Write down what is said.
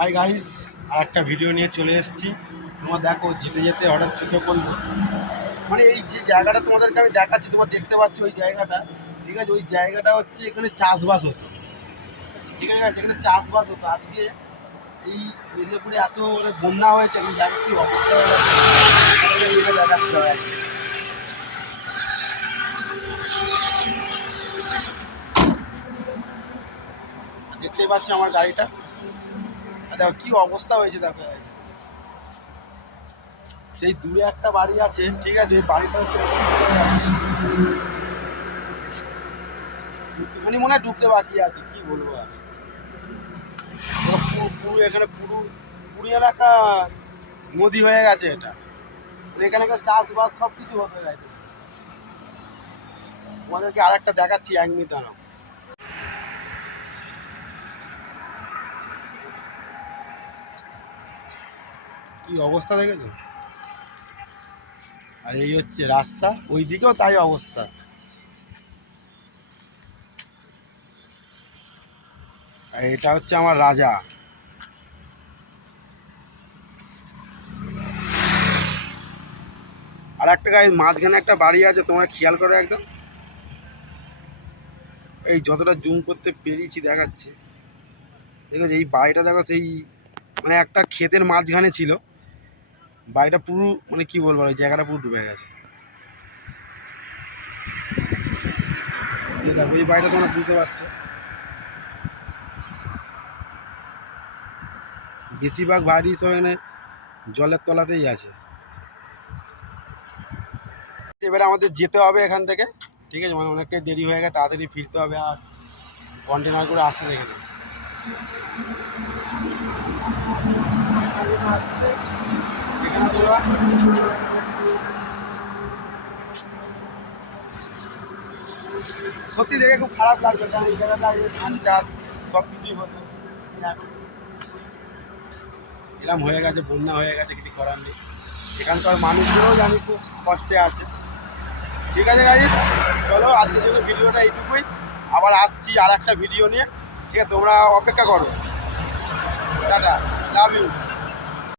Hi guys, আর একটা video নিয়ে চলে এসেছি। তোমরা দেখো, যেতে যেতে হঠাৎ চোখে পড়লো, মানে এই যে জায়গাটা তোমাদেরকে আমি দেখাচ্ছি, তোমরা দেখতে পাচ্ছ ওই জায়গাটা, ঠিক আছে? ওই জায়গাটা হচ্ছে এখানে চাষবাস হতো, ঠিক আছে? এখানে চাষবাস হতো। আজকে এই মেদিনীপুরে এত মানে বন্যা হয়েছে, আমি জানি কি অবস্থা হয়ে গেছে দেখাচ্ছি। দেখতেই পাচ্ছ আমার গাড়িটা, দেখো কি অবস্থা হয়েছে। দেখো সেই দূরে একটা বাড়ি আছে, ঠিক আছে? ওই বাড়িটা একটুখানি মনে হয় ডুবতে বাকি আছে, কি বলবো আর। পুরো এখানে পুরো এলাকা নদী হয়ে গেছে এটা, এখানে চাষবাস সব কিছু হতে গেছে। তোমাদেরকে আর একটা দেখাচ্ছি, 1 মিনিট দাঁড়াও। কি অবস্থা দেখেছো? আর এই হচ্ছে রাস্তা, ওই দিকেও তাই অবস্থা। আর এটা হচ্ছে আমার রাজা। আর একটা গায়ে মাঝখানে একটা বাড়ি আছে, তোমরা খেয়াল করো একদম। এই যতটা জুম করতে পেরেছি দেখাচ্ছে, ঠিক আছে? এই বাড়িটা দেখো, সেই মানে একটা ক্ষেতের মাঝখানে ছিল বাড়িটা, পুরো মানে কি বলবো, ওই জায়গাটা পুরো ডুবে গেছে। সে দেখো, এই বাড়িটা তোমরা বুঝতে পারছো, বেশিরভাগ বাড়ি সব এখানে জলের তলাতেই আছে। এবারে আমাদের যেতে হবে এখান থেকে, ঠিক আছে? মানে অনেকটাই দেরি হয়ে গেছে, তাড়াতাড়ি ফিরতে হবে। আর কন্টেনার করে আসছে এখানে, সত্যি দেখে খুব খারাপ লাগবে, কারণ এই জায়গাটা ধান চাষ সব কিছুই হতো, এরকম হয়ে গেছে, বন্যা হয়ে গেছে, কিছু করার নেই। এখানকার মানুষগুলোও জানি খুব কষ্টে আছে। ঠিক আছে গাইস, চলো আজকের জন্য ভিডিওটা এইটুকুই। আবার আসছি আর একটা ভিডিও নিয়ে, ঠিক আছে? তোমরা অপেক্ষা করো। Tata, love you.